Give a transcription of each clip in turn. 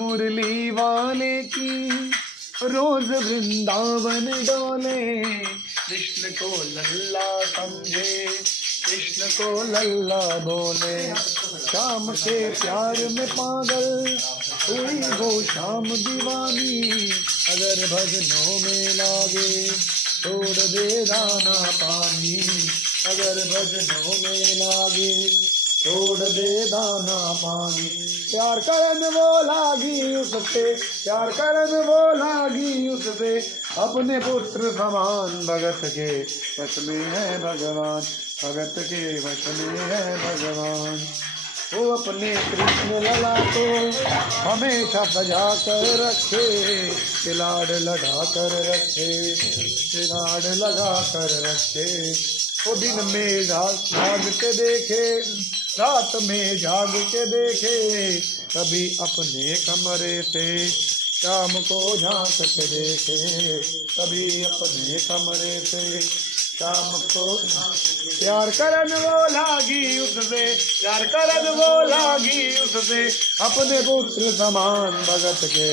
मुरली वाले की रोज वृंदावन डोले, कृष्ण को लल्ला समझे, कृष्ण को लल्ला बोले। शाम के प्यार में पागल हुई वो शाम दीवानी, अगर भजनों में लागे छोड़ दे दाना पानी, अगर भजनों में लागे छोड़ दे दाना पानी। प्यार करन वो लागी उससे, प्यार करन वो लागी उससे, अपने पुत्र समान भगत के वश में है भगवान, भगत के वश में है भगवान। वो अपने कृष्ण लला को हमेशा सजा कर रखे, लाड लगा कर रखे, लाड लगा कर रखे। वो दिन में जाग के देखे, रात में जाग के देखे, कभी अपने कमरे से शाम को झांक के देखे, कभी अपने कमरे से शाम को। प्यार करन वो लागी उससे, प्यार करन वो लागी उससे, अपने पुत्र समान भगत के,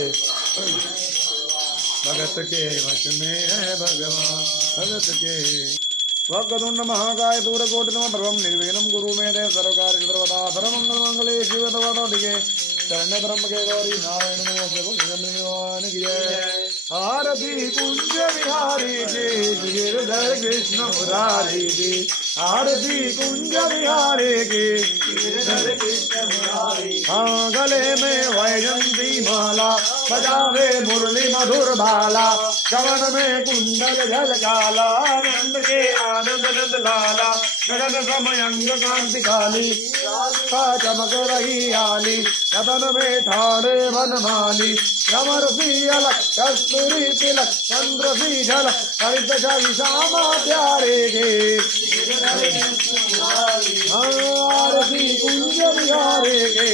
भगत के वश में है भगवान, भगत के। वक्रतुंड महाकाय सूर्यकोटि प्रभं निर्विघ्नं कुरु मे देव सर्वकार्येषु सर्वदा सर्वमंगल मंगले शिव सर्वदा शरण्य त्र्यंबके गौरी नारायण नमोस्तुते भगवान की जय। आरती कुंज बिहारी जी गिरधर कृष्ण मुरारी जी, आरती कुंज बिहारी की गिरधर कृष्ण मुरारी। हाँ गले में वैजंती माला, बजावे मुरली मधुर भाला, कवन में कुंडल झलकाला, आनंद के आनंद नंद लाला, गगन समय अंग कांति काली, चमक रही आली, कदन में ठाड़े वनमाली, कमर सी अलग कस्तूरी तिलक, चंद्र सी झलक, हरित छवि श्यामा प्यारे के। आरती कुंज बिहारे के।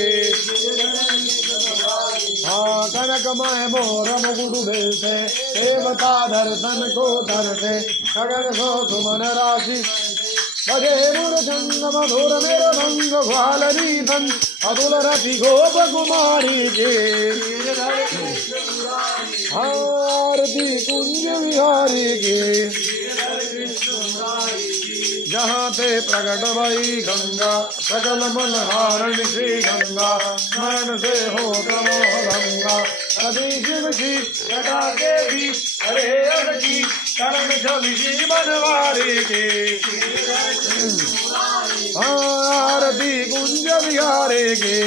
हाँ कनकमय मोर मुकुट बेसे, देवता दर्शन को धरते, गगन सो सुमन राशि, बजे मूर्छंद मधुर मेरे भंग ग्वालनी धन, अतुल रति गोप कुमारी के। आरती कुंज बिहारी के। जहाँ ते प्रकट भई गंगा, सकल मल हारण श्री गंगा, स्मरण से हो तमो गंगा, कभी शिव की जटा के भी हरे अर की, कर्म छवि बनवारी के। आरती कुंज बिहारे के।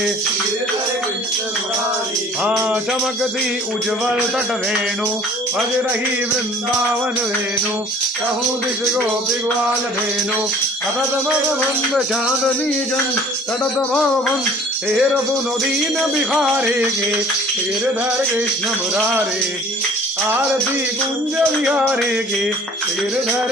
हाँ चमकती उज्जवल तट वेणु, बज रही वृंदावन वेणु, कहूँ दिश गोपी ग्वाल धेनु, सतत मगबंध चांदनी जन, सतत मगबंध तेर सुनो दीन बिहारे के, गिरधर कृष्ण मुरारे। आरती कुंज बिहारे के गिरधर।